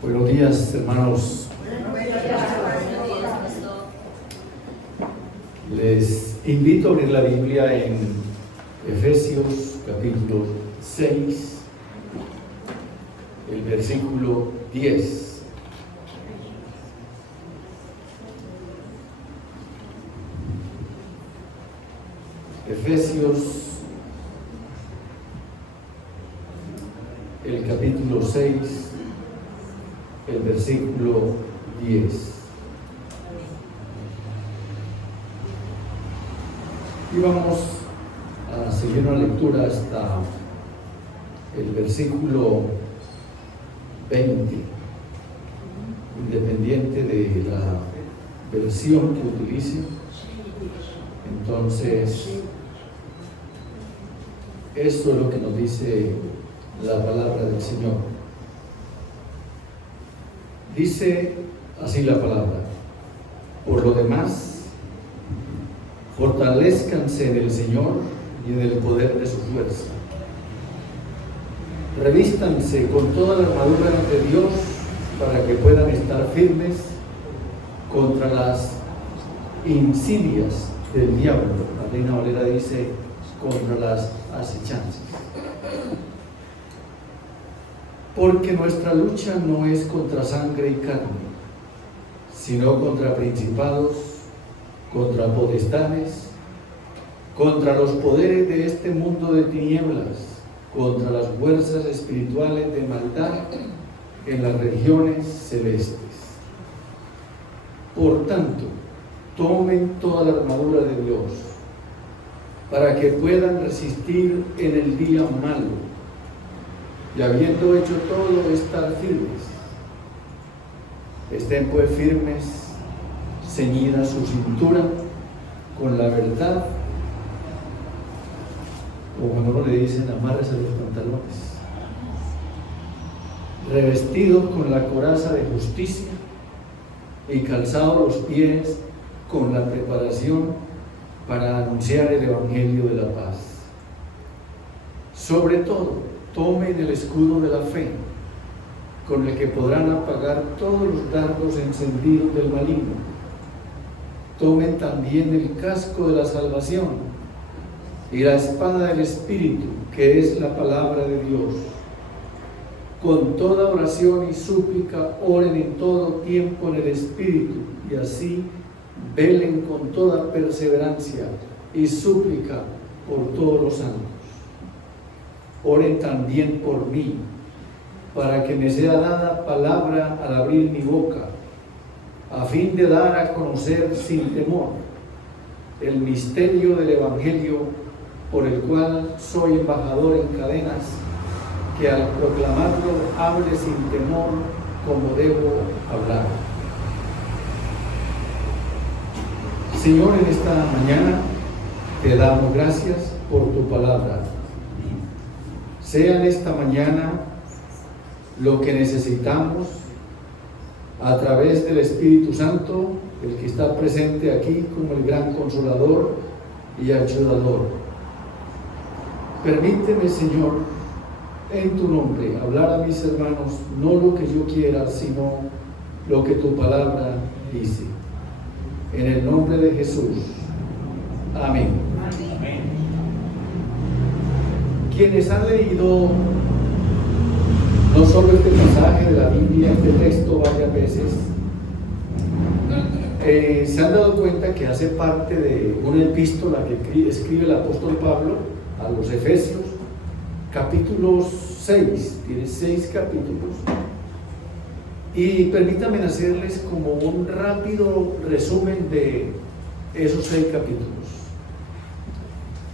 Buenos días, hermanos. Les invito a abrir la Biblia en Efesios capítulo 6, el versículo 10. Efesios, el capítulo 6, el versículo 10. Y vamos a seguir una lectura hasta el versículo 20, independiente de la versión que utilice. Entonces, esto es lo que nos dice la palabra del Señor. Dice así la palabra: por lo demás, fortalezcanse en el Señor y en el poder de su fuerza. Revístanse con toda la armadura de Dios para que puedan estar firmes contra las insidias del diablo. La Reina Valera dice: contra las acechanzas. Porque nuestra lucha no es contra sangre y carne, sino contra principados, contra potestades, contra los poderes de este mundo de tinieblas, contra las fuerzas espirituales de maldad en las regiones celestes. Por tanto, tomen toda la armadura de Dios, para que puedan resistir en el día malo, y habiendo hecho todo, estar firmes. Estén pues firmes, ceñida su cintura con la verdad, o cuando uno le dicen amárrese los pantalones, revestidos con la coraza de justicia y calzados los pies con la preparación para anunciar el evangelio de la paz. Sobre todo, tomen el escudo de la fe, con el que podrán apagar todos los dardos encendidos del maligno. Tomen también el casco de la salvación y la espada del Espíritu, que es la palabra de Dios. Con toda oración y súplica, oren en todo tiempo en el Espíritu, y así velen con toda perseverancia y súplica por todos los santos. Oren también por mí, para que me sea dada palabra al abrir mi boca, a fin de dar a conocer sin temor el misterio del Evangelio, por el cual soy embajador en cadenas, que al proclamarlo hable sin temor como debo hablar. Señor, en esta mañana te damos gracias por tu palabra. Sea en esta mañana lo que necesitamos a través del Espíritu Santo, el que está presente aquí como el gran consolador y ayudador. Permíteme, Señor, en tu nombre, hablar a mis hermanos, no lo que yo quiera, sino lo que tu palabra dice. En el nombre de Jesús. Amén. Quienes han leído no solo este pasaje de la Biblia, este texto varias veces, se han dado cuenta que hace parte de una epístola que escribe el apóstol Pablo a los Efesios, capítulo 6, tiene 6 capítulos, y permítanme hacerles como un rápido resumen de esos 6 capítulos.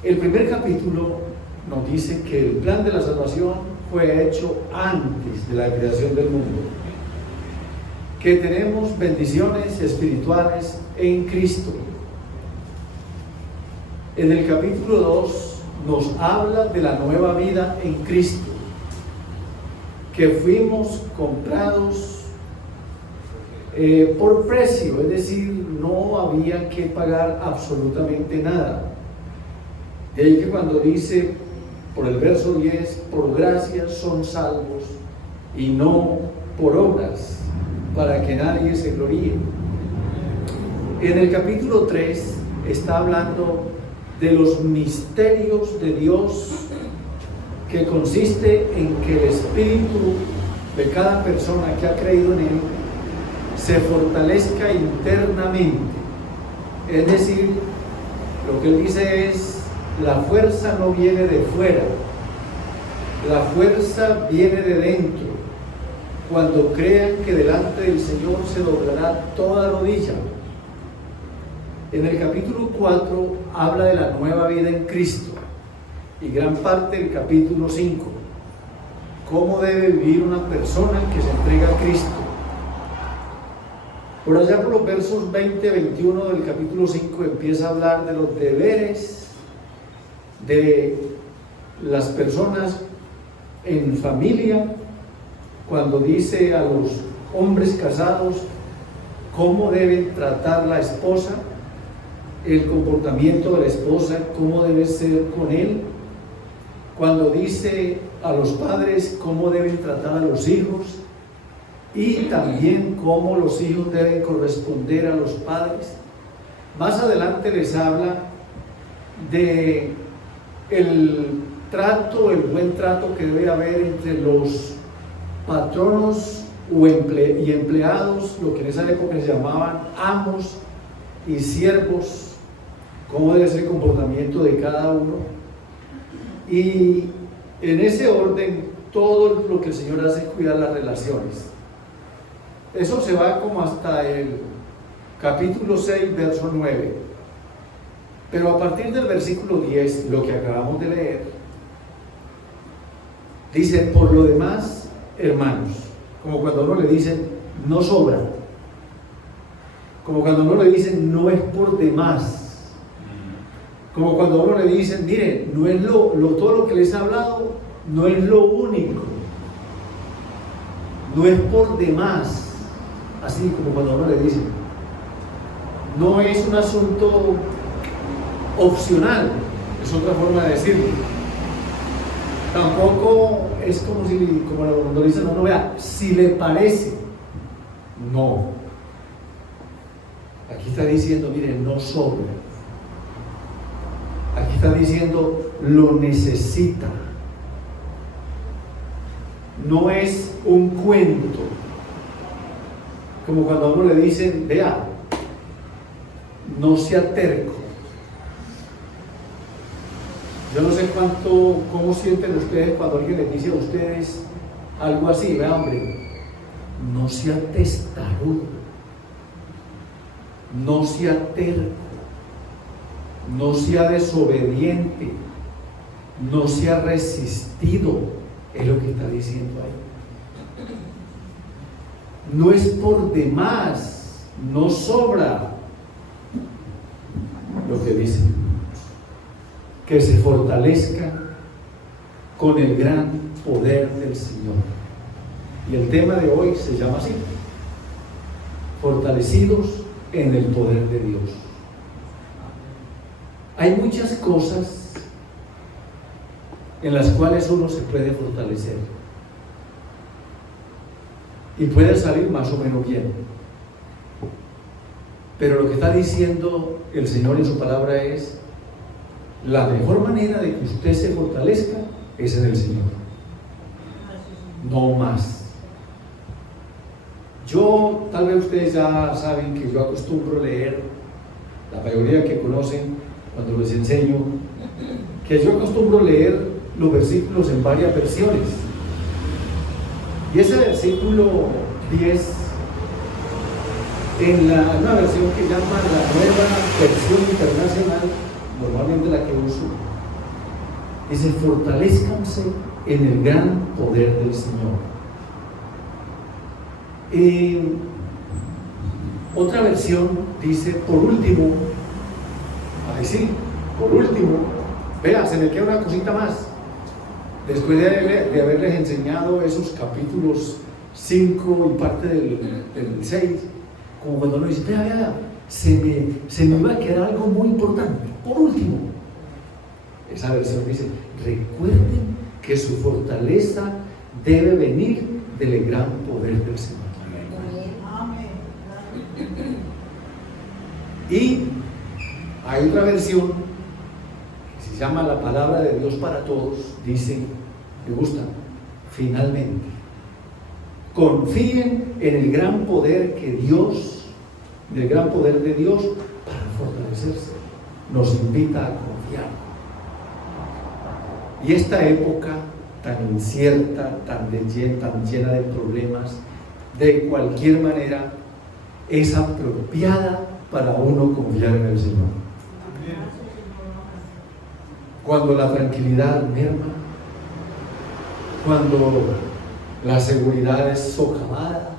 El primer capítulo nos dice que el plan de la salvación fue hecho antes de la creación del mundo, que tenemos bendiciones espirituales en Cristo. En el capítulo 2 nos habla de la nueva vida en Cristo, que fuimos comprados por precio, es decir, no había que pagar absolutamente nada. De ahí que cuando dice por el verso 10, por gracia son salvos y no por obras, para que nadie se gloríe. En el capítulo 3 está hablando de los misterios de Dios, que consiste en que el espíritu de cada persona que ha creído en Él se fortalezca internamente. Es decir, lo que Él dice es, la fuerza no viene de fuera, la fuerza viene de dentro. Cuando crean que delante del Señor se doblará toda rodilla. En el capítulo 4 habla de la nueva vida en Cristo, y gran parte del capítulo 5, cómo debe vivir una persona que se entrega a Cristo. Por allá por los versos 20-21 del capítulo 5 empieza a hablar de los deberes de las personas en familia, cuando dice a los hombres casados cómo deben tratar la esposa, el comportamiento de la esposa, cómo debe ser con él. Cuando dice a los padres cómo deben tratar a los hijos, y también cómo los hijos deben corresponder a los padres. Más adelante les habla de el trato, el buen trato que debe haber entre los patronos y empleados, lo que en esa época se llamaban amos y siervos, cómo debe ser el comportamiento de cada uno. Y en ese orden, todo lo que el Señor hace es cuidar las relaciones. Eso se va como hasta el capítulo 6, verso 9. Pero a partir del versículo 10, lo que acabamos de leer, dice, por lo demás, hermanos, como cuando uno le dicen, no sobra, como cuando uno le dicen, no es por demás, como cuando uno le dicen, miren, no es todo lo que les he hablado, no es lo único, no es por demás. Así como cuando uno le dice, no es un asunto opcional, es otra forma de decirlo. Tampoco es como cuando dicen, no vea, si le parece. No. Aquí está diciendo, miren, no sobra. Aquí está diciendo, lo necesita. No es un cuento. Como cuando a uno le dicen, vea, no sea terco. Yo no sé cómo sienten ustedes cuando alguien les dice a ustedes algo así, vea, hombre, no sea testarudo, no sea terco, no sea desobediente, no sea resistido, es lo que está diciendo ahí. No es por demás, no sobra lo que dice, que se fortalezca con el gran poder del Señor. Y el tema de hoy se llama así, fortalecidos en el poder de Dios. Hay muchas cosas en las cuales uno se puede fortalecer y puede salir más o menos bien, pero lo que está diciendo el Señor en su palabra es, la mejor manera de que usted se fortalezca es en el Señor, no más. Tal vez ustedes ya saben que yo acostumbro leer, la mayoría que conocen cuando les enseño, que yo acostumbro leer los versículos en varias versiones. Y ese versículo 10, en una versión que llama la Nueva Versión Internacional, normalmente la que uso, dice, fortalezcanse en el gran poder del Señor. Otra versión dice, por último, vea, se me queda una cosita más. Después de haberles enseñado esos capítulos 5 y parte del 6, como cuando uno dice, vea, se me iba a quedar algo muy importante. Por último, esa versión dice, recuerden que su fortaleza debe venir del gran poder poder del Señor. Y hay otra versión que se llama la palabra de Dios para todos. Dice, me gusta, finalmente, confíen en el gran poder que Dios, del gran poder de Dios para fortalecerse. Nos invita a confiar. Y esta época tan incierta, tan llena de problemas, de cualquier manera, es apropiada para uno confiar en el Señor. Cuando la tranquilidad merma, cuando la seguridad es socavada,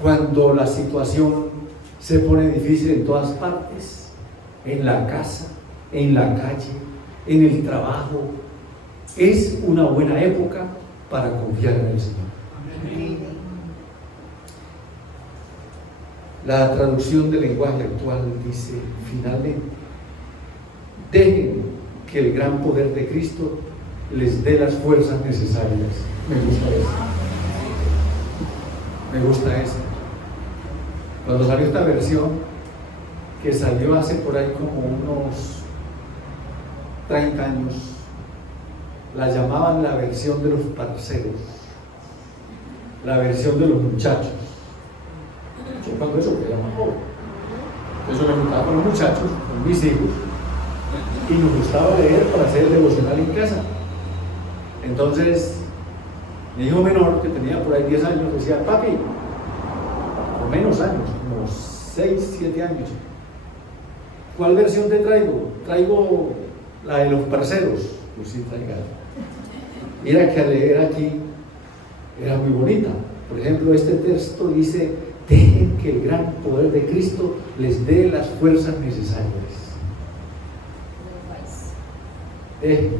cuando la situación se pone difícil en todas partes, en la casa, en la calle, en el trabajo, es una buena época para confiar en el Señor. La traducción del lenguaje actual dice, finalmente, dejen que el gran poder de Cristo les dé las fuerzas necesarias. Me gusta eso. Me gusta eso. Cuando salió esta versión, que salió hace por ahí como unos 30 años, la llamaban la versión de los parceros, la versión de los muchachos. Yo cuando eso me llamaba joven. Eso me juntaba con los muchachos, con mis hijos, y nos gustaba leer para hacer el devocional en casa. Entonces, mi hijo menor, que tenía por ahí 10 años, decía, papi, o menos años, como 6, 7 años, ¿cuál versión te traigo? Traigo la de los parceros. Pues sí, traiga. Mira que al leer aquí era muy bonita. Por ejemplo, este texto dice, dejen que el gran poder de Cristo les dé las fuerzas necesarias. Dejen.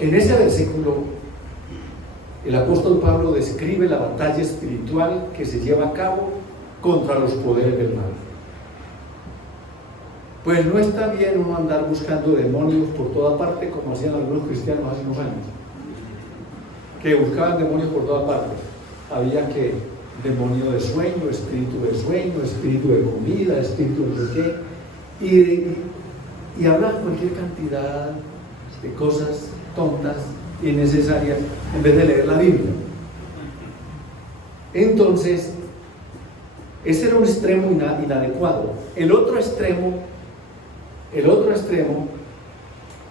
En ese versículo, el apóstol Pablo describe la batalla espiritual que se lleva a cabo contra los poderes del mal. Pues no está bien uno andar buscando demonios por toda parte como hacían algunos cristianos hace unos años, que buscaban demonios por toda parte. Había que demonio de sueño, espíritu de comida, espíritu de no sé qué, y hablaban cualquier cantidad de cosas tontas y innecesarias en vez de leer la Biblia. Entonces, ese era un extremo inadecuado. El otro extremo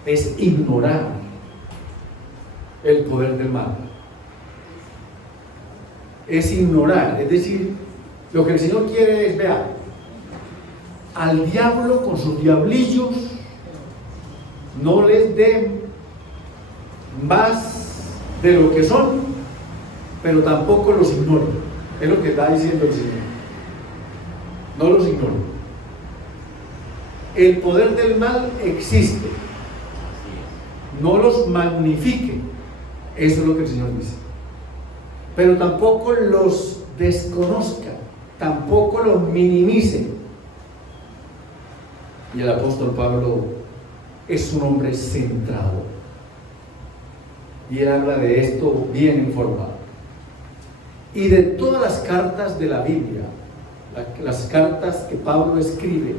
es ignorar el poder del mal. Es ignorar, es decir, lo que el Señor quiere es, vea, al diablo con sus diablillos no les den más de lo que son, pero tampoco los ignoren. Es lo que está diciendo el Señor. No los ignoren. El poder del mal existe. No los magnifique. Eso es lo que el Señor dice. Pero tampoco los desconozca, tampoco los minimice. Y el apóstol Pablo es un hombre centrado. Y él habla de esto bien informado. Y de todas las cartas de la Biblia, las cartas que Pablo escribe,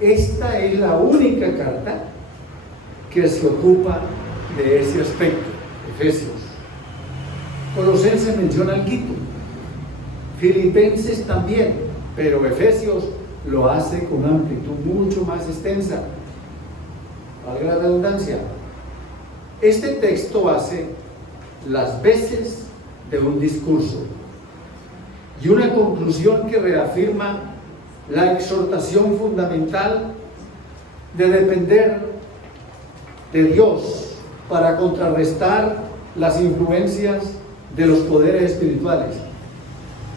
esta es la única carta que se ocupa de ese aspecto. Efesios. Colosenses menciona algo, Filipenses también, pero Efesios lo hace con una amplitud mucho más extensa. Valga la redundancia. Este texto hace las veces de un discurso y una conclusión que reafirma la exhortación fundamental de depender de Dios para contrarrestar las influencias de los poderes espirituales,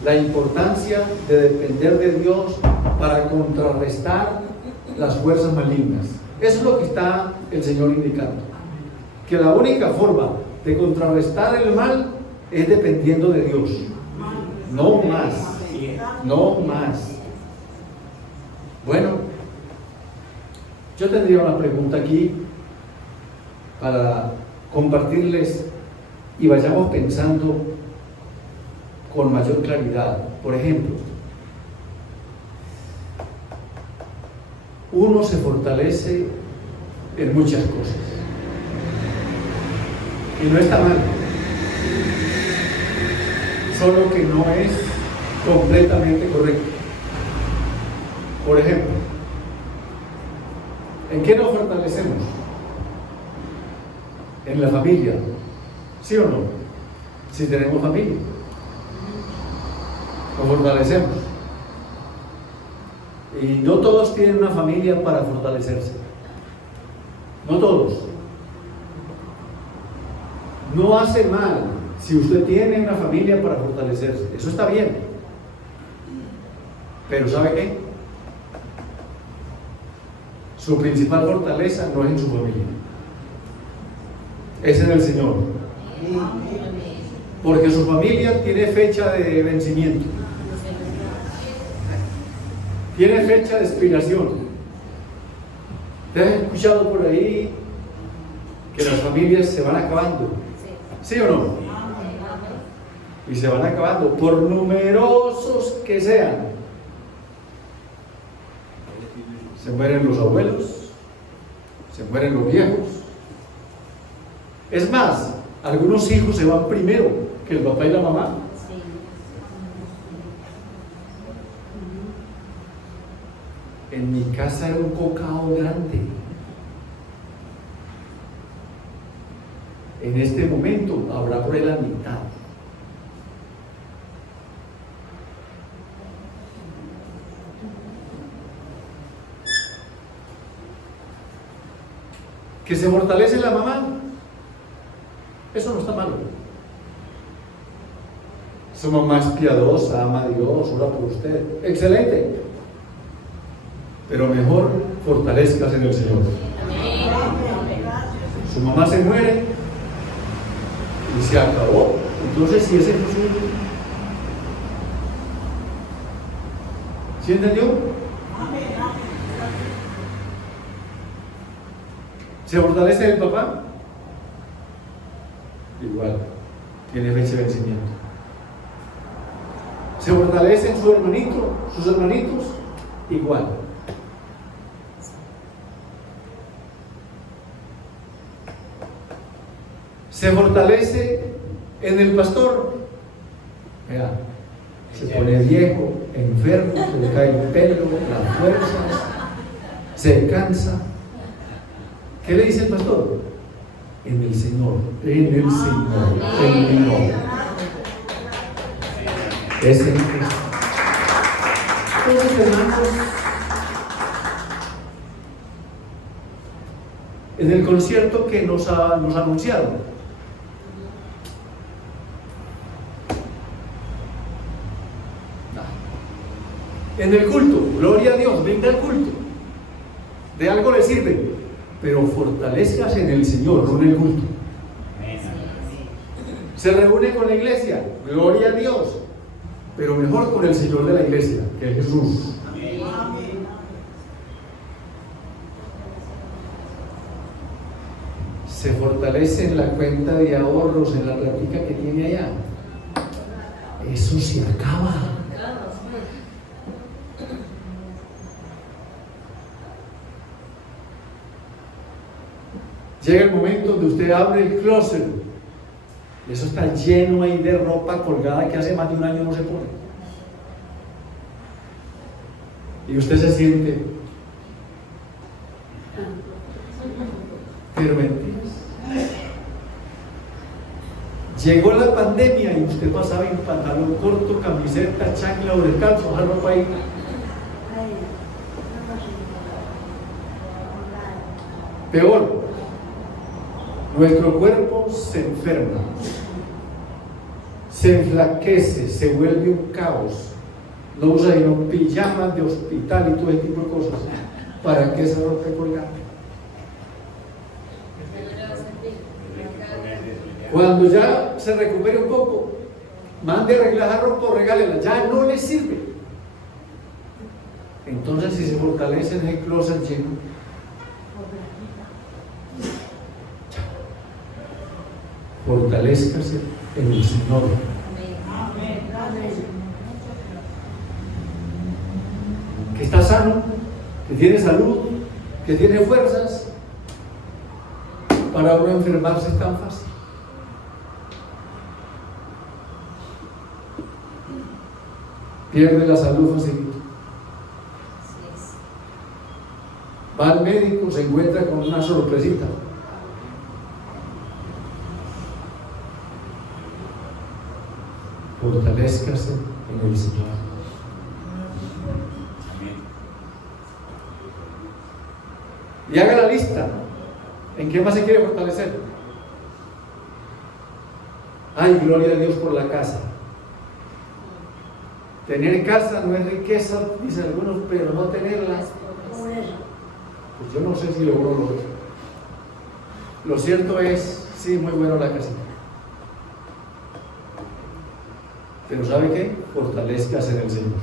la importancia de depender de Dios para contrarrestar las fuerzas malignas. Eso es lo que está el Señor indicando, que la única forma de contrarrestar el mal es dependiendo de Dios, no más, no más. Bueno, yo tendría una pregunta aquí para compartirles y vayamos pensando con mayor claridad. Por ejemplo, uno se fortalece en muchas cosas y no está mal, solo que no es completamente correcto. Por ejemplo, ¿en qué nos fortalecemos? En la familia, ¿sí o no? Si tenemos familia, nos fortalecemos. Y no todos tienen una familia para fortalecerse. No todos. No hace mal si usted tiene una familia para fortalecerse. Eso está bien. Pero ¿sabe qué? Su principal fortaleza no es en su familia. Es en el Señor. Porque su familia tiene fecha de vencimiento. Tiene fecha de expiración. ¿Te has escuchado por ahí que las familias se van acabando? ¿Sí o no? Y se van acabando, por numerosos que sean. Se mueren los abuelos, se mueren los viejos. Es más, algunos hijos se van primero que el papá y la mamá. En mi casa era un cocao grande. En este momento habrá por ahí la mitad. Que se fortalece la mamá, eso no está malo. Su mamá es piadosa, ama a Dios, ora por usted, excelente. Pero mejor fortalezcas en el Señor. Su mamá se muere y se acabó. Entonces, si ese es su... ¿Sí entendió? ¿Se fortalece el papá? Igual, tiene fecha de vencimiento. ¿Se fortalecen sus hermanitos? Igual. ¿Se fortalece en el pastor? Vea, se pone viejo, enfermo, se le cae el pelo, las fuerzas, se cansa. ¿Qué le dice el pastor? En el Señor, en el Señor, en mi nombre. Es en Cristo. Entonces, hermanos, en el concierto que nos anunciaron, en el culto, gloria a Dios, venga al culto, de algo le sirve, pero fortalezcas en el Señor, no en el culto. Se reúne con la iglesia, gloria a Dios, pero mejor con el Señor de la iglesia, que es Jesús. Se fortalece en la cuenta de ahorros, en la plática que tiene allá. Eso se acaba. Llega el momento donde usted abre el closet, eso está lleno ahí de ropa colgada que hace más de un año no se pone. Y usted se siente, pero mentiras. Llegó la pandemia y usted pasaba en pantalón corto, camiseta, chancla o descalzo, esa ropa ahí. Peor, nuestro cuerpo se enferma, se enflaquece, se vuelve un caos. No usa sino pijamas de hospital y todo ese tipo de cosas. ¿Para qué esa ropa colgada? Cuando ya se recupere un poco, mande a arreglar la ropa o regálela, ya no le sirve. Entonces, si se fortalece en el closet lleno, Fortalézcase en el Señor. Que está sano, que tiene salud, que tiene fuerzas para no enfermarse tan fácil. Pierde la salud facilito. Va al médico, se encuentra con una sorpresita. Fortalézcase en el Señor. Y haga la lista. ¿En qué más se quiere fortalecer? Ay, gloria a Dios por la casa. Tener casa no es riqueza, dicen algunos, pero no tenerla, pues yo no sé si lo uno o lo otro. Lo cierto es, sí, muy bueno la casita. Pero ¿sabe qué? Fortalézcase en el Señor.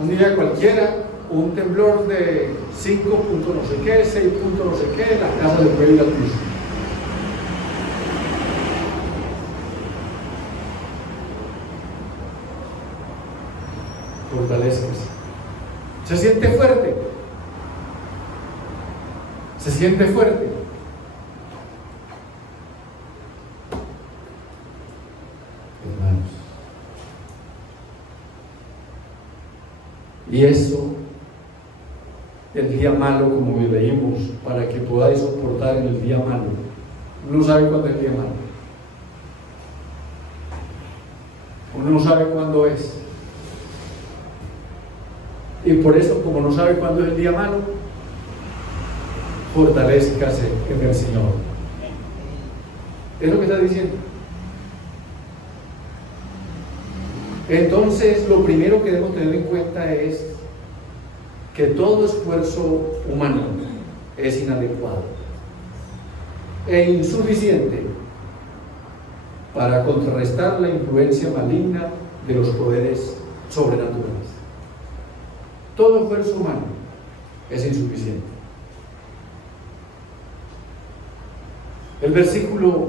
Un día cualquiera, un temblor de 5 puntos no sé qué, 6 puntos no sé qué, la casa se puede ir al piso. Fortalézcase. Se siente fuerte. Se siente fuerte. Hermanos. Y eso, el día malo, como leímos, para que podáis soportar en el día malo. Uno sabe cuándo es el día malo. Uno no sabe cuándo es. Y por eso, como no sabe cuándo es el día malo, fortalézcase en el Señor. Es lo que está diciendo. Entonces, lo primero que debemos tener en cuenta es que todo esfuerzo humano es inadecuado e insuficiente para contrarrestar la influencia maligna de los poderes sobrenaturales. Todo esfuerzo humano es insuficiente. El versículo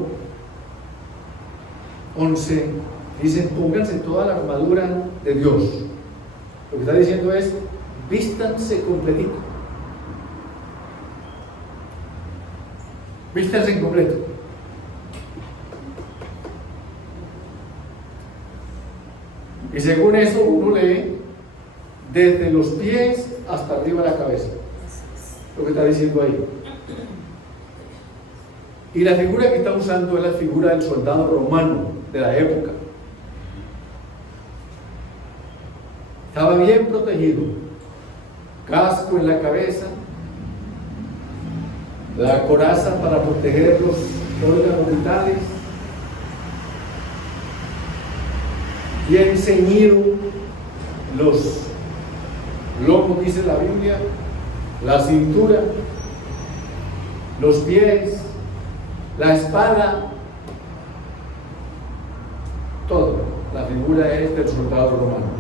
11 dice: pónganse toda la armadura de Dios. Lo que está diciendo es: vístanse completito. Vístanse en completo. Y según eso uno lee desde los pies hasta arriba de la cabeza. Lo que está diciendo ahí. Y la figura que está usando es la figura del soldado romano de la época. Estaba bien protegido. Casco en la cabeza, la coraza para proteger los órganos vitales, bien ceñido los lomos, dice la Biblia, la cintura, los pies, la espada, todo. La figura es del soldado romano.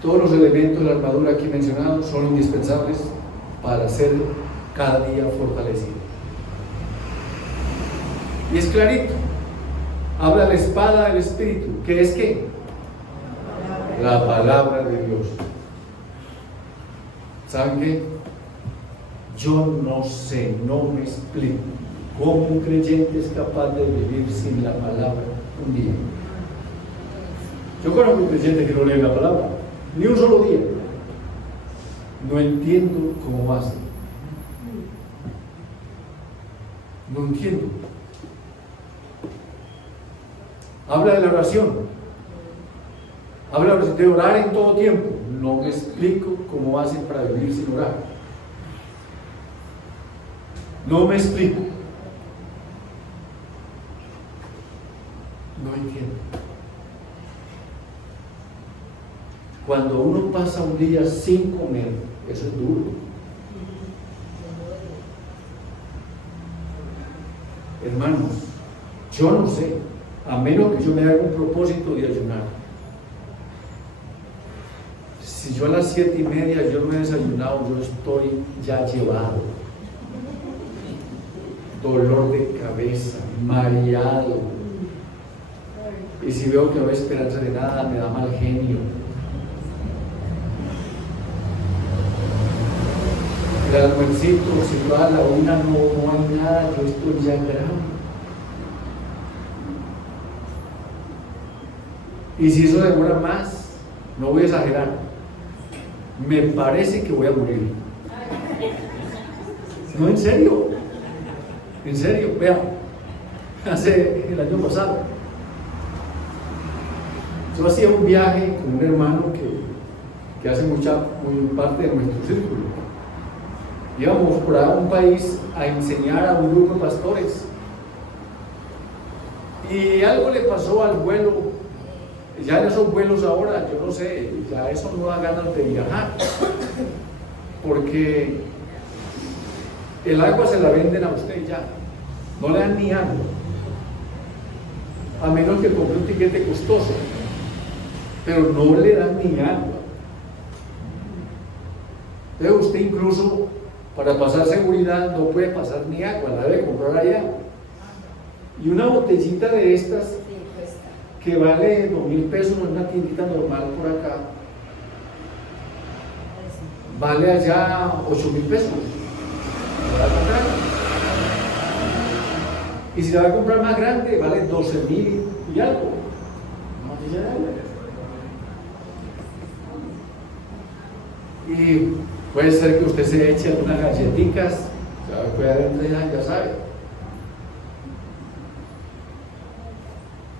Todos los elementos de la armadura aquí mencionados son indispensables para ser cada día fortalecido. Y es clarito. Habla la espada del Espíritu. ¿Qué es qué? La palabra de Dios. ¿Saben qué? Yo no sé, no me explico cómo un creyente es capaz de vivir sin la palabra un día. Yo conozco un creyente que no lee la palabra ni un solo día. No entiendo cómo hace. No entiendo. Habla de la oración. Habla de orar en todo tiempo. No me explico cómo hacen para vivir sin orar. No me explico. No entiendo. Cuando uno pasa un día sin comer, eso es duro. Hermanos, yo no sé, a menos que yo me haga un propósito de ayunar. Si yo a las 7:30 yo no he desayunado, yo estoy ya llevado. Dolor de cabeza, mareado. Y si veo que no hay esperanza de nada, me da mal genio. El almuercito, si va a la 1 no hay nada, yo estoy ya grave. Y si eso demora más, no voy a exagerar, me parece que voy a morir. No, en serio, vean, hace el año pasado, yo hacía un viaje con un hermano que hace muy parte de nuestro círculo. Íbamos por a un país a enseñar a un grupo de pastores. Y algo le pasó al vuelo. Ya en esos vuelos ahora, yo no sé, ya eso no da ganas de viajar. Porque el agua se la venden a usted ya. No le dan ni agua. A menos que compre un tiquete costoso. Pero no le dan ni agua. Entonces usted incluso para pasar seguridad no puede pasar ni agua, la debe comprar allá. Y una botellita de estas que vale 2.000 pesos en una tiendita normal por acá, vale allá 8.000 pesos. Y si la va a comprar más grande, vale 12.000 y algo. Y puede ser que usted se eche algunas galletitas, ya sabe.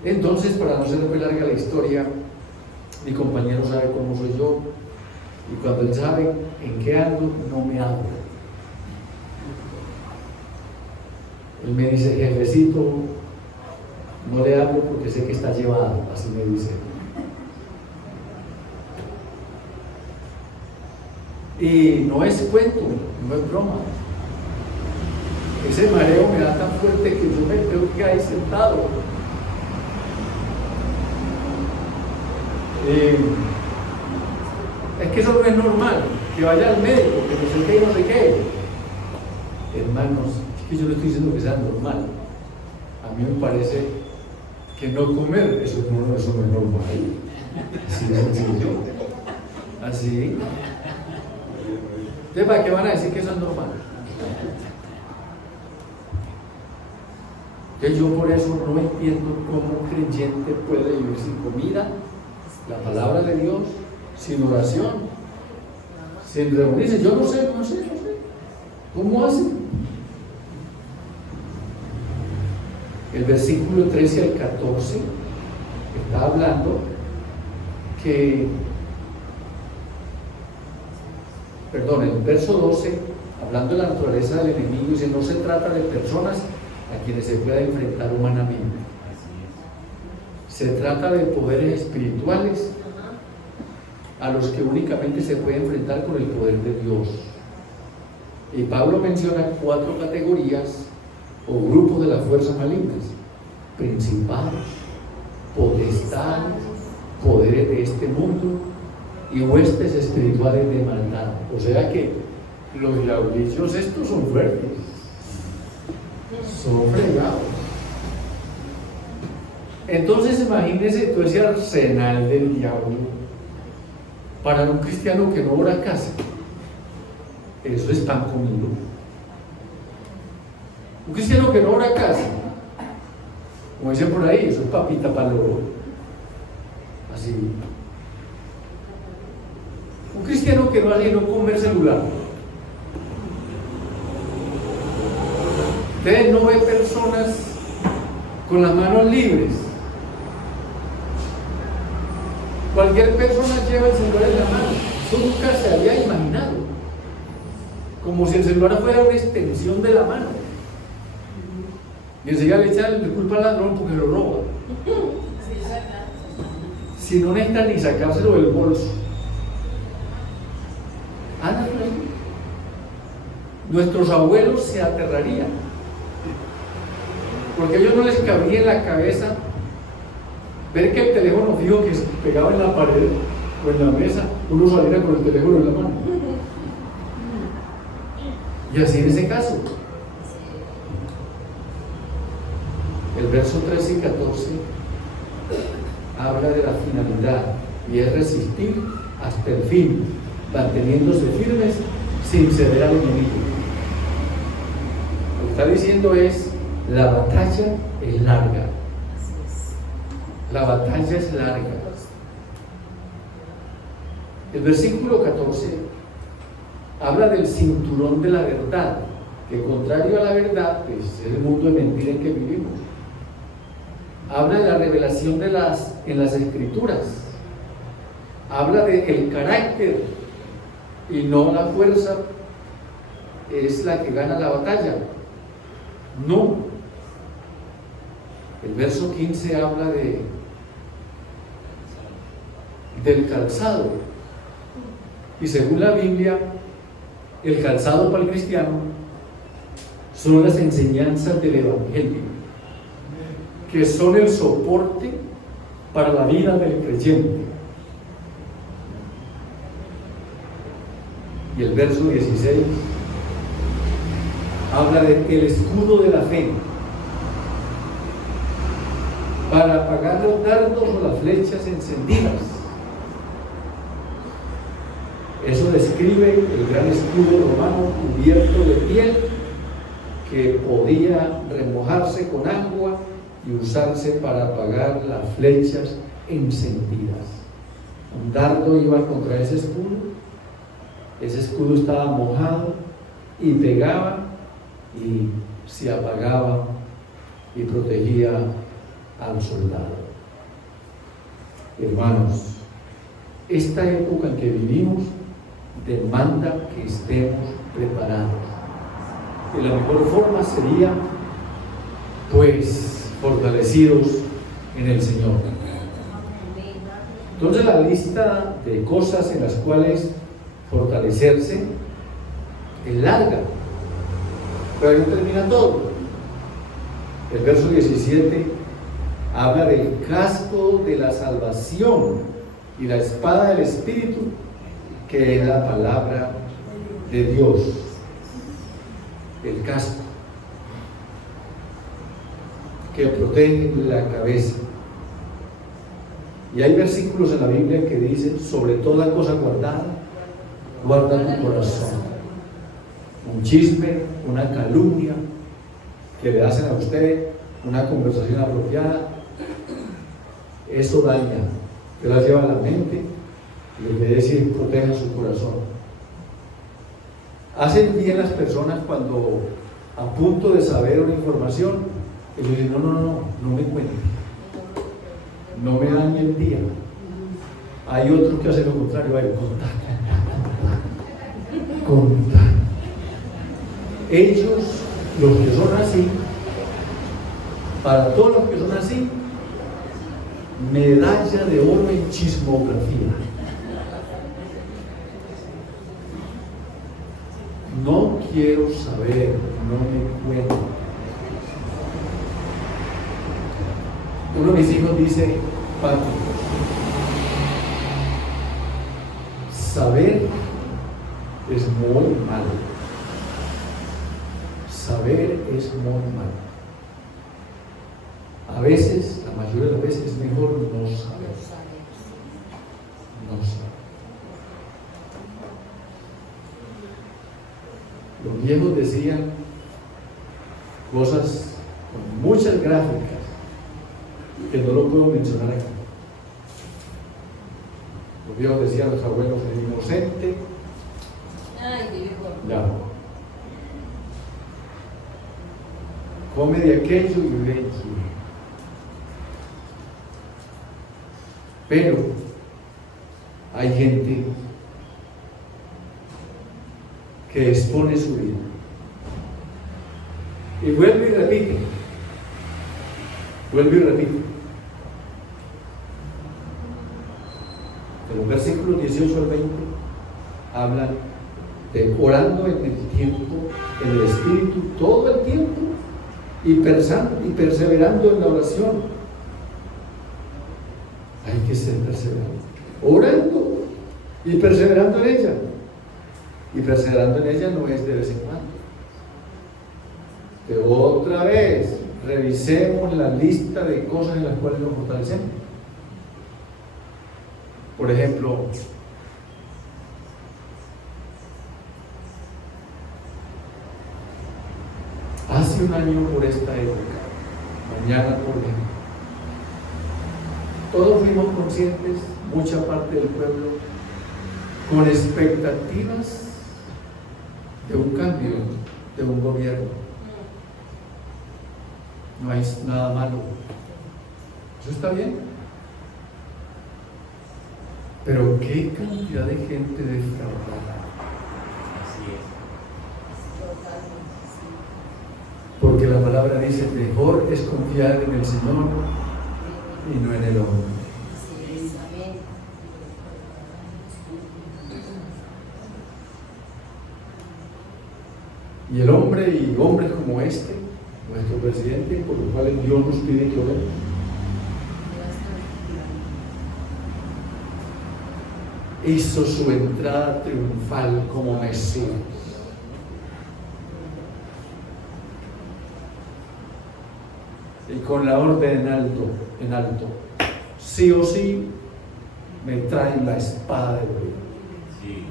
Entonces, para no ser muy larga la historia, mi compañero sabe cómo soy yo, y cuando él sabe en qué ando, no me habla. Él me dice: jefecito, no le hablo porque sé que está llevado, así me dice. Y no es cuento, no es broma. Ese mareo me da tan fuerte que yo me creo que ahí sentado. Es que eso no es normal, que vaya al médico, que no sé qué y no sé qué. Hermanos, es que yo no estoy diciendo que sea normal. A mí me parece que no comer, eso no es normal. Así de sencillo. Así. Entonces, ¿para qué van a decir que eso es normal? Entonces, yo por eso no entiendo cómo un creyente puede vivir sin comida, la palabra de Dios, sin oración, sin reunirse. Yo no sé. ¿Cómo hacen? El versículo 13 al 14 está hablando que, el verso 12, hablando de la naturaleza del enemigo, dice: no se trata de personas a quienes se pueda enfrentar humanamente. Se trata de poderes espirituales a los que únicamente se puede enfrentar con el poder de Dios. Y Pablo menciona 4 categorías o grupos de las fuerzas malignas: principados, potestades, poderes de este mundo y huestes espirituales de maldad. O sea que los diablillos estos son fuertes, son fregados. Entonces imagínense todo ese arsenal del diablo para un cristiano que no ora casi. Eso es pan comido. Un cristiano que no ora casi, como dicen por ahí, eso es papita para el oro. Así. Un cristiano que no hace no comer celular. Ustedes no ven personas con las manos libres. Cualquier persona lleva el celular en la mano. Eso nunca se había imaginado. Como si el celular fuera una extensión de la mano. Y enseguida le echan la culpa al ladrón porque lo roba. Si no necesita ni sacárselo del bolso. Nuestros abuelos se aterrarían, porque a ellos no les cabía en la cabeza ver que el teléfono fijo que se pegaba en la pared o en la mesa uno saliera con el teléfono en la mano. Y así en ese caso. El verso 13 y 14 habla de la finalidad y es resistir hasta el fin, manteniéndose firmes sin ceder al enemigo. Lo que está diciendo es: la batalla es larga. La batalla es larga. El versículo 14 habla del cinturón de la verdad, que contrario a la verdad, pues es el mundo de mentira en que vivimos. Habla de la revelación en las Escrituras. Habla del carácter, y no la fuerza es la que gana la batalla. No. El verso 15 habla del calzado. Y según la Biblia, el calzado para el cristiano son las enseñanzas del Evangelio, que son el soporte para la vida del creyente. Y el verso 16 habla del escudo de la fe, para apagar los dardos o las flechas encendidas. Eso describe el gran escudo romano cubierto de piel, que podía remojarse con agua y usarse para apagar las flechas encendidas. Un dardo iba contra ese escudo estaba mojado y pegaba y se apagaba y protegía al soldado. Hermanos, esta época en que vivimos demanda que estemos preparados. Y la mejor forma sería, pues, fortalecidos en el Señor. Entonces, la lista de cosas en las cuales fortalecerse es larga, pero ahí no termina todo. El verso 17 habla del casco de la salvación y la espada del Espíritu, que es la palabra de Dios. El casco que protege la cabeza. Y hay versículos en la Biblia que dicen: sobre toda cosa guardada, guarda tu corazón. Un chisme, una calumnia que le hacen a usted, una conversación apropiada, eso daña, que la lleva a la mente, y le debe decir: proteja su corazón. Hacen bien las personas cuando, a punto de saber una información, ellos dicen: no me cuenten, no me dañe el día. Hay otros que hacen lo contrario: contar. Ellos, los que son así, para todos los que son así, medalla de oro en chismografía. No quiero saber, no me cuento. Uno de mis hijos dice: papi, saber es muy malo. Saber es muy malo. A veces, la mayoría de las veces, es mejor no saber. No saber. Los viejos decían cosas con muchas gráficas que no lo puedo mencionar aquí. Los viejos decían, los abuelos, el inocente. Ya. Come de aquello y bebe allí. Pero hay gente que expone su vida. Y vuelve y repite. Vuelve y repite. De los versículos 18 al 20 hablan de orando en el tiempo, en el Espíritu, todo el tiempo, y perseverando en la oración. Hay que ser perseverante, orando y perseverando en ella. Y perseverando en ella no es de vez en cuando. Que otra vez revisemos la lista de cosas en las cuales nos fortalecemos. Por ejemplo, hace un año por esta época, mañana por ejemplo, todos fuimos conscientes, mucha parte del pueblo, con expectativas de un cambio, de un gobierno. No hay nada malo. Eso está bien. Pero qué cantidad de gente defraudada. Así es. Porque la palabra dice, mejor es confiar en el Señor y no en el hombre. Y el hombre y hombres como este, nuestro presidente, por los cuales Dios nos pide que oremos, hizo su entrada triunfal como Mesías. Y con la orden en alto, sí o sí, me traen la espada de Dios. Sí.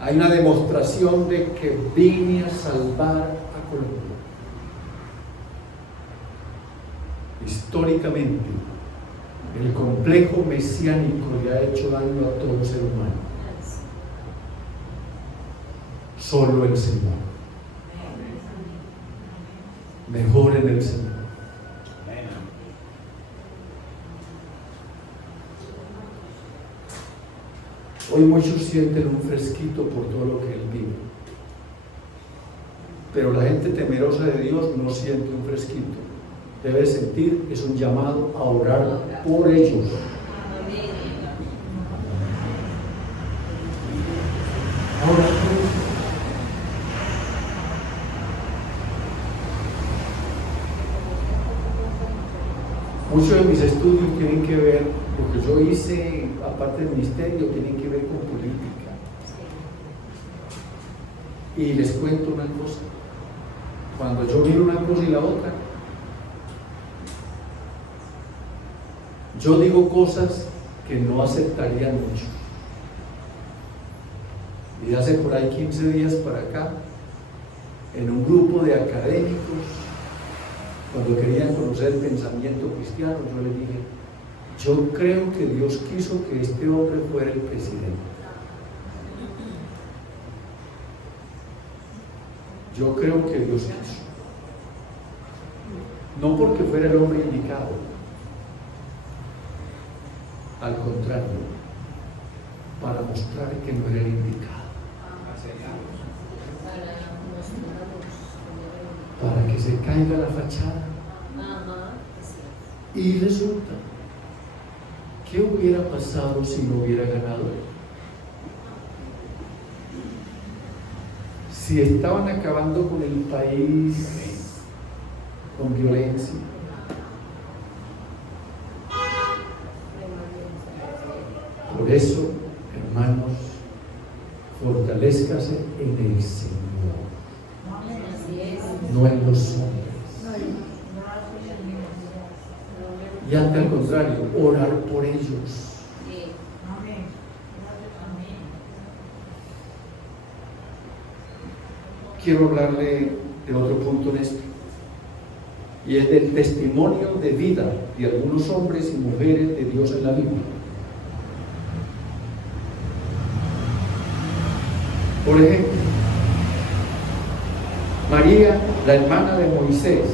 Hay una demostración de que vine a salvar a Colombia. Históricamente, el complejo mesiánico le ha hecho daño a todo ser humano. Solo el Señor. Mejor en el Señor. Hoy muchos sienten un fresquito por todo lo que Él vive. Pero la gente temerosa de Dios no siente un fresquito. Debe sentir, es un llamado a orar por ellos. Ahora, muchos de mis estudios tienen que ver, lo que yo hice, aparte del ministerio, tienen que ver con política. Y les cuento una cosa. Cuando yo miro una cosa y la otra, yo digo cosas que no aceptarían mucho. Y hace por ahí 15 días para acá, en un grupo de académicos, cuando querían conocer el pensamiento cristiano, yo les dije, yo creo que Dios quiso que este hombre fuera el presidente. Yo creo que Dios quiso. No porque fuera el hombre indicado. Al contrario, para mostrar que no era el indicado. Para que se caiga la fachada. Y resulta, ¿qué hubiera pasado si no hubiera ganado? Si estaban acabando con el país con violencia, por eso, hermanos, fortalézcase en el Señor, no en los hombres. Y ante al contrario, orar por ellos. Quiero hablarle de otro punto en esto, y es del testimonio de vida de algunos hombres y mujeres de Dios en la Biblia. Por ejemplo, María, la hermana de Moisés,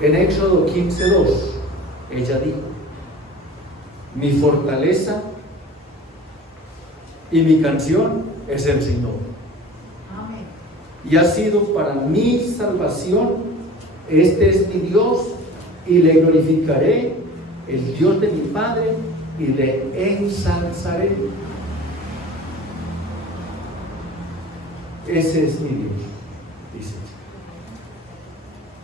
en Éxodo 15:2, ella dijo, mi fortaleza y mi canción es el Señor. Amén. Y ha sido para mi salvación, este es mi Dios, y le glorificaré, el Dios de mi Padre, y le ensalzaré. Ese es mi Dios, dice.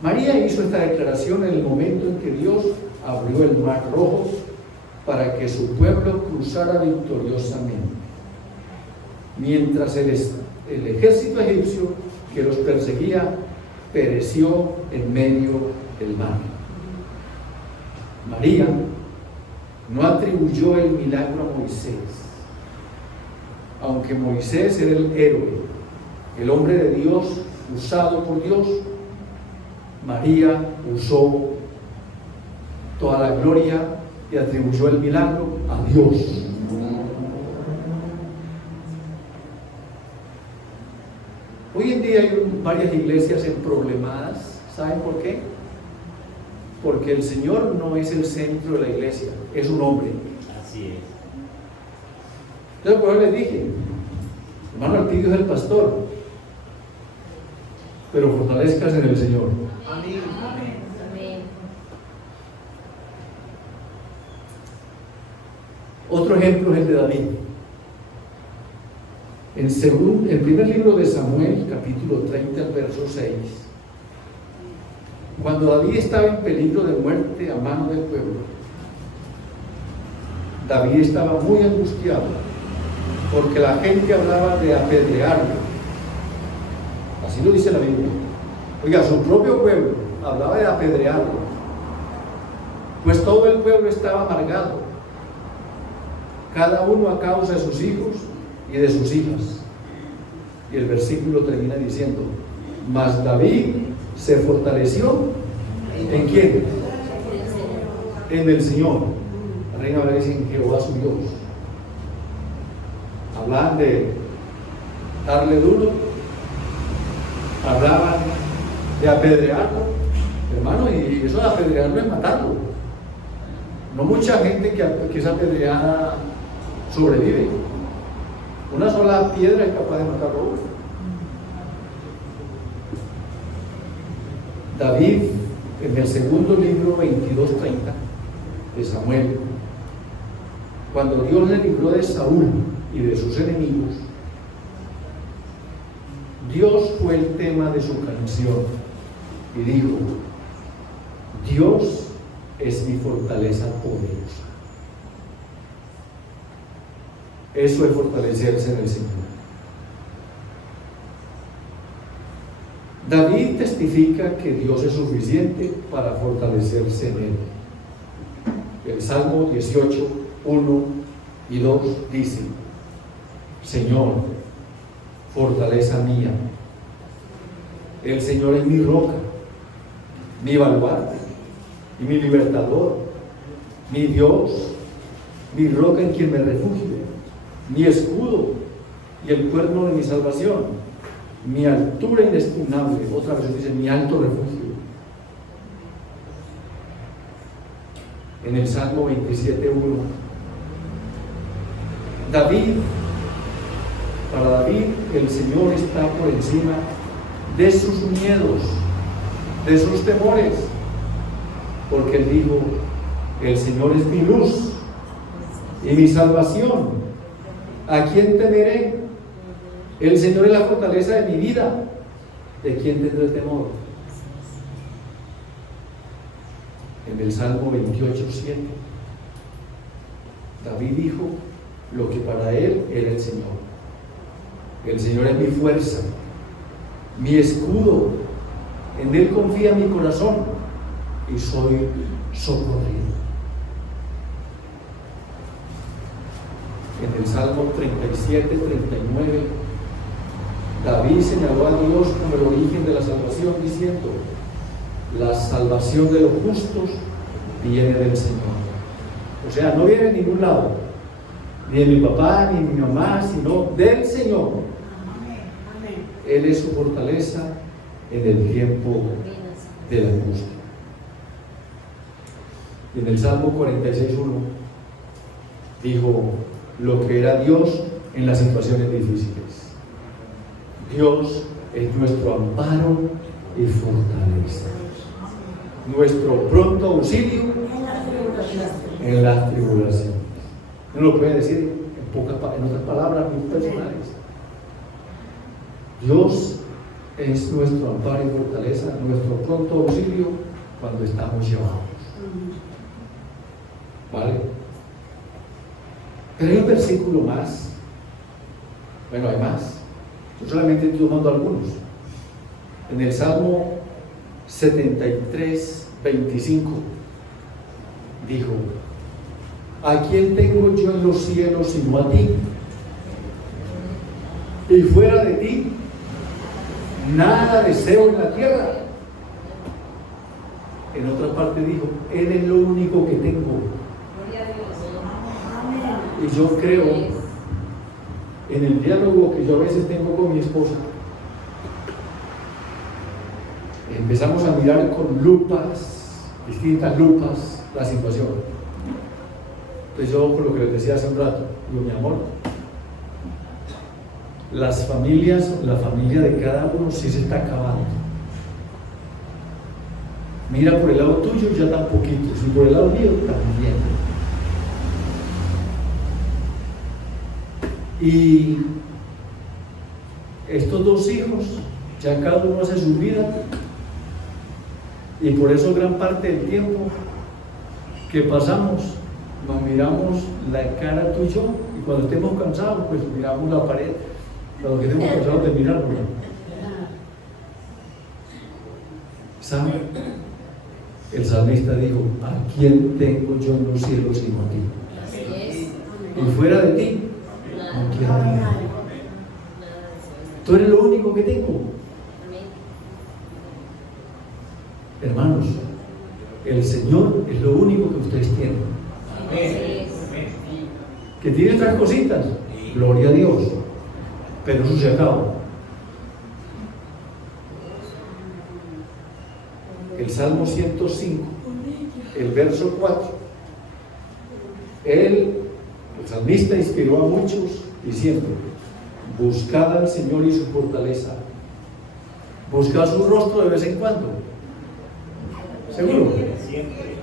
María hizo esta declaración en el momento en que Dios abrió el mar rojo para que su pueblo cruzara victoriosamente, mientras el ejército egipcio que los perseguía pereció en medio del mar. María no atribuyó el milagro a Moisés, aunque Moisés era el héroe, el hombre de Dios usado por Dios. María usó toda la gloria y atribuyó el milagro a Dios. Hoy en día hay varias iglesias emproblemadas. ¿Saben por qué? Porque el Señor no es el centro de la iglesia, es un hombre. Así es. Entonces, por eso les dije, hermano Alpidio es el pastor, pero fortalezcas en el Señor. Amén. Otro ejemplo es el de David. En el primer libro de Samuel, capítulo 30, verso 6, cuando David estaba en peligro de muerte a mano del pueblo, David estaba muy angustiado porque la gente hablaba de apedrearlo. Así lo dice la Biblia. Oiga, su propio pueblo hablaba de apedrearlo, pues todo el pueblo estaba amargado, cada uno a causa de sus hijos y de sus hijas. Y el versículo termina diciendo: mas David se fortaleció ¿en quién? En el Señor. La Reina Valera dice: en Jehová su Dios. Hablaban de darle duro, hablaban de apedrearlo, hermano, y eso de apedrearlo es matarlo. No mucha gente que es apedreada sobrevive. Una sola piedra es capaz de matarlo a uno. David, en el segundo libro 22:30 de Samuel, cuando Dios le libró de Saúl y de sus enemigos, Dios fue el tema de su canción y dijo: Dios es mi fortaleza poderosa. Eso es fortalecerse en el Señor. David testifica que Dios es suficiente para fortalecerse en él. El Salmo 18, 1 y 2 dice: Señor, fortaleza mía, el Señor es mi roca, mi baluarte y mi libertador, mi Dios, mi roca en quien me refugio, mi escudo y el cuerno de mi salvación, mi altura inestimable. Otra vez dice: mi alto refugio. En el Salmo 27:1, para David, el Señor está por encima de sus miedos, de sus temores, porque él dijo: el Señor es mi luz y mi salvación, ¿a quién temeré? El Señor es la fortaleza de mi vida, ¿de quién tendré temor? En el Salmo 28:7, David dijo lo que para él era el Señor. El Señor es mi fuerza, mi escudo, en él confía mi corazón y soy socorrido. En el Salmo 37:39, David señaló a Dios como el origen de la salvación, diciendo: la salvación de los justos viene del Señor. O sea, no viene de ningún lado, ni de mi papá, ni de mi mamá, sino del Señor. Él es su fortaleza en el tiempo de la angustia. Y en el Salmo 46:1 dijo lo que era Dios en las situaciones difíciles: Dios es nuestro amparo y fortaleza, nuestro pronto auxilio en las tribulaciones. Uno lo puede decir en otras palabras muy personales: Dios es nuestro amparo y fortaleza, nuestro pronto auxilio cuando estamos llevados. ¿Vale? Pero hay un versículo más. Bueno, hay más. Yo solamente estoy tomando algunos. En el Salmo 73, 25, dijo: ¿a quién tengo yo en los cielos sino a ti? Y fuera de ti, nada deseo en la tierra. En otra parte dijo: eres lo único que tengo. Y yo creo, en el diálogo que yo a veces tengo con mi esposa, empezamos a mirar con lupas, distintas lupas, la situación. Entonces yo, con lo que les decía hace un rato, digo: mi amor, las familias, la familia de cada uno sí se está acabando. Mira, por el lado tuyo ya tan poquitos, y por el lado mío también. Y estos dos hijos, ya cada uno hace su vida, y por eso gran parte del tiempo que pasamos, nos miramos la cara tú y yo, y cuando estemos cansados, pues miramos la pared, cuando que estemos cansados de mirarlo. ¿Sabe? El salmista dijo: ¿a quién tengo yo en los cielos sino a ti? Y fuera de ti, no quiero nada. Tú eres lo único que tengo. Hermanos, el Señor es lo único que ustedes tienen. Que tiene otras cositas, gloria a Dios, pero eso se acaba. El Salmo 105, el verso 4, el salmista inspiró a muchos diciendo: buscad al Señor y su fortaleza, buscad su rostro de vez en cuando. ¿Seguro? Siempre.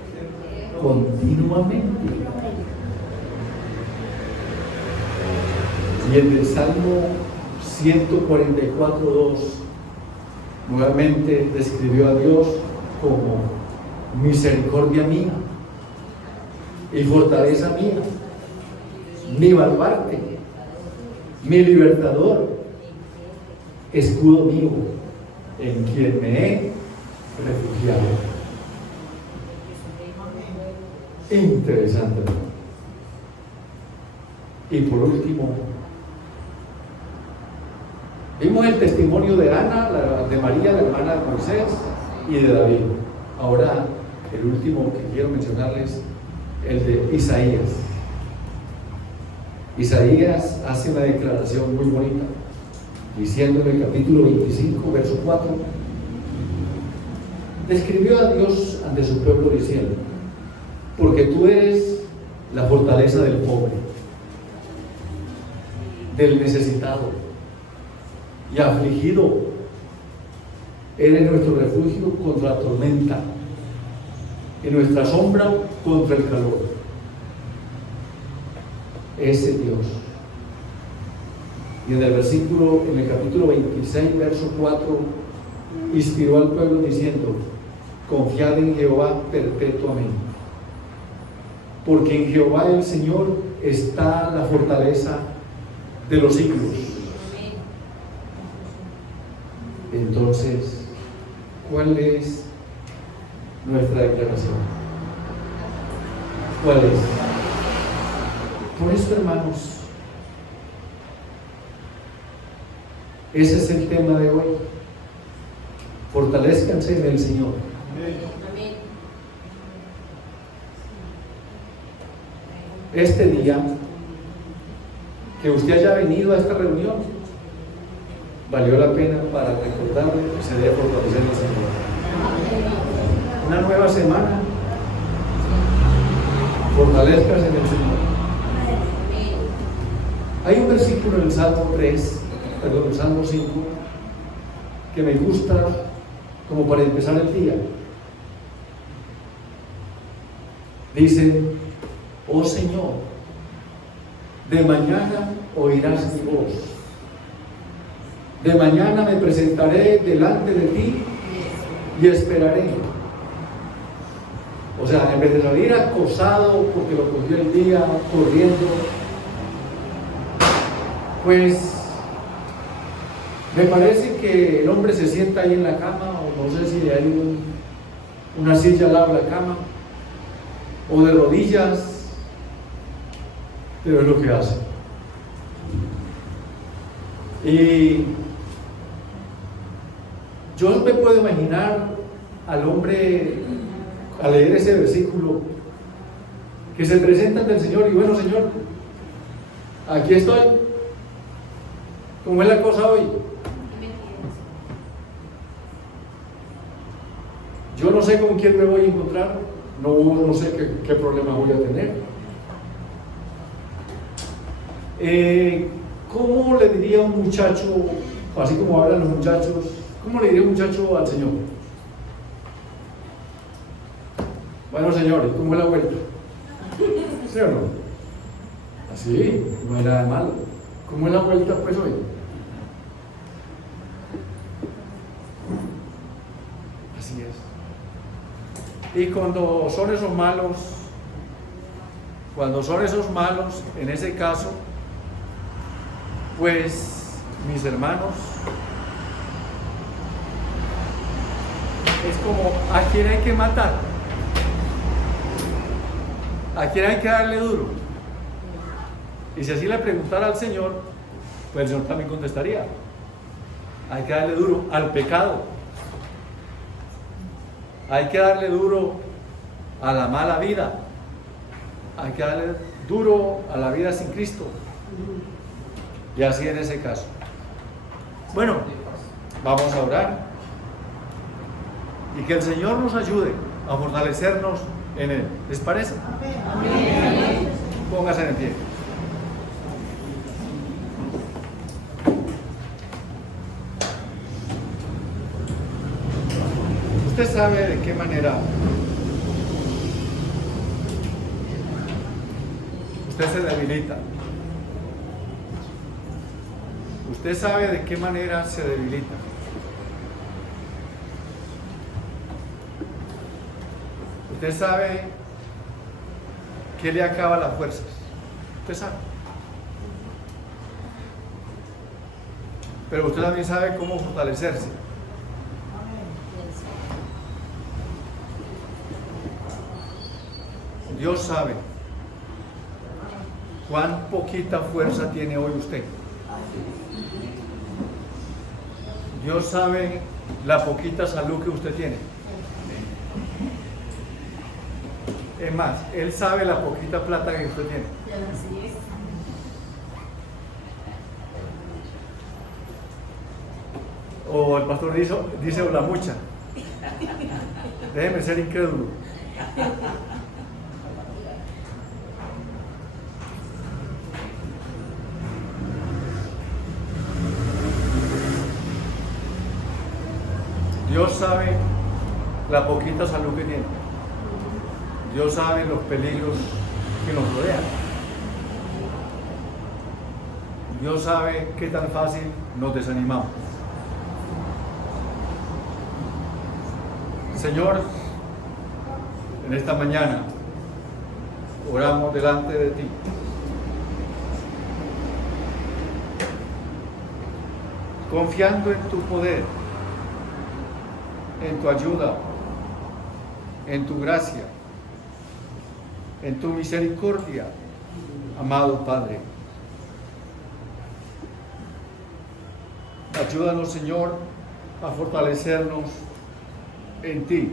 Continuamente. Y en el Salmo 144:2 nuevamente describió a Dios como misericordia mía y fortaleza mía, mi baluarte, mi libertador, escudo mío, en quien me he refugiado. Interesante, ¿no? Y por último, vimos el testimonio de Ana, de María, la hermana de Moisés, y de David. Ahora, el último que quiero mencionarles, el de Isaías. Isaías hace una declaración muy bonita, diciendo en el capítulo 25, verso 4, describió a Dios ante su pueblo diciendo: porque tú eres la fortaleza del pobre, del necesitado y afligido. Eres nuestro refugio contra la tormenta y nuestra sombra contra el calor. Ese Dios. Y en el capítulo 26, verso 4, inspiró al pueblo diciendo: confiad en Jehová perpetuamente, porque en Jehová el Señor está la fortaleza de los siglos. Entonces, ¿cuál es nuestra declaración? ¿Cuál es? Por eso, hermanos, ese es el tema de hoy. Fortalezcanse en el Señor. Amén. Este día que usted haya venido a esta reunión, valió la pena para recordarle que se debe fortalecer en el Señor. Una nueva semana, fortalezcas en el Señor. Hay un versículo en el Salmo 5, que me gusta como para empezar el día. Dice: oh Señor, de mañana oirás mi voz. De mañana me presentaré delante de ti y esperaré. O sea, en vez de salir acosado porque lo cogió el día, corriendo, Pues me parece que el hombre se sienta ahí en la cama, o no sé si hay una silla al lado de la cama, o de rodillas, pero es lo que hace. Y yo me puedo imaginar al hombre, al leer ese versículo, que se presenta ante el Señor y bueno, Señor, aquí estoy. ¿Cómo es la cosa hoy? Yo no sé con quién me voy a encontrar, no sé qué problema voy a tener. ¿Cómo le diría un muchacho, así como hablan los muchachos, cómo le diría un muchacho al Señor? Bueno, señores, ¿cómo es la vuelta? ¿Sí o no? Así, no hay nada de malo. ¿Cómo es la vuelta pues hoy? Así es. Y cuando son esos malos, en ese caso, pues, mis hermanos, es como, ¿a quién hay que matar? ¿A quién hay que darle duro? Y si así le preguntara al Señor, pues el Señor también contestaría: hay que darle duro al pecado, hay que darle duro a la mala vida, hay que darle duro a la vida sin Cristo. Y así en ese caso. Bueno, vamos a orar y que el Señor nos ayude a fortalecernos en Él. ¿Les parece? Amén. Póngase en pie. Usted sabe de qué manera usted se debilita. Usted sabe de qué manera se debilita. Usted sabe que le acaba las fuerzas. Usted sabe. Pero usted también sabe cómo fortalecerse. Dios sabe cuán poquita fuerza tiene hoy usted. Dios sabe la poquita salud que usted tiene. Es más, Él sabe la poquita plata que usted tiene. O el pastor dice o la mucha. Déjeme ser incrédulo. Dios sabe la poquita salud que tiene. Dios sabe los peligros que nos rodean. Dios sabe qué tan fácil nos desanimamos. Señor, en esta mañana oramos delante de ti. Confiando en tu poder, en tu ayuda, en tu gracia, en tu misericordia, amado Padre. Ayúdanos, Señor, a fortalecernos en ti.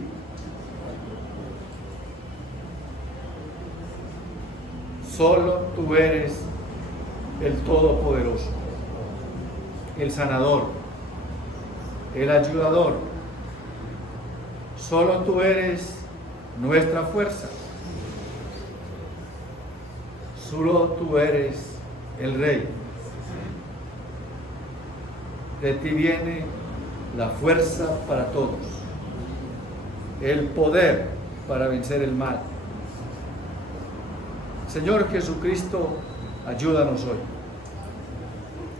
Solo tú eres el Todopoderoso, el sanador, el ayudador. Solo tú eres nuestra fuerza. Solo tú eres el Rey. De ti viene la fuerza para todos, el poder para vencer el mal. Señor Jesucristo, ayúdanos hoy.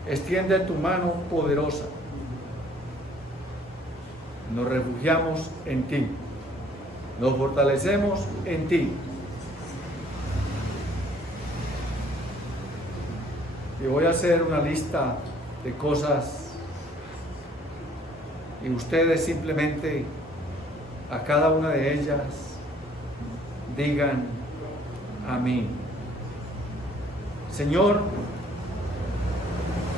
Extiende tu mano poderosa. Nos refugiamos en ti. Nos fortalecemos en ti. Y voy a hacer una lista de cosas y ustedes simplemente a cada una de ellas digan amén. Señor,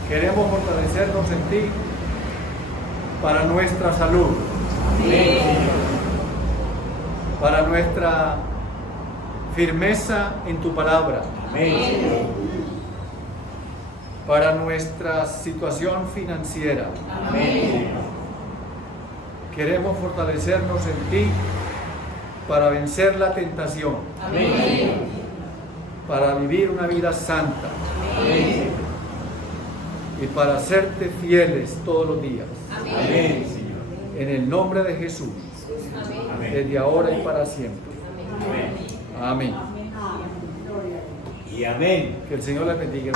queremos fortalecernos en ti para nuestra salud, para nuestra firmeza en tu palabra, para nuestra situación financiera. Queremos fortalecernos en ti para vencer la tentación, para vivir una vida santa y para serte fieles todos los días. Amén, Señor. En el nombre de Jesús, desde ahora y para siempre. Amén. Amén. Y amén. Que el Señor les bendiga.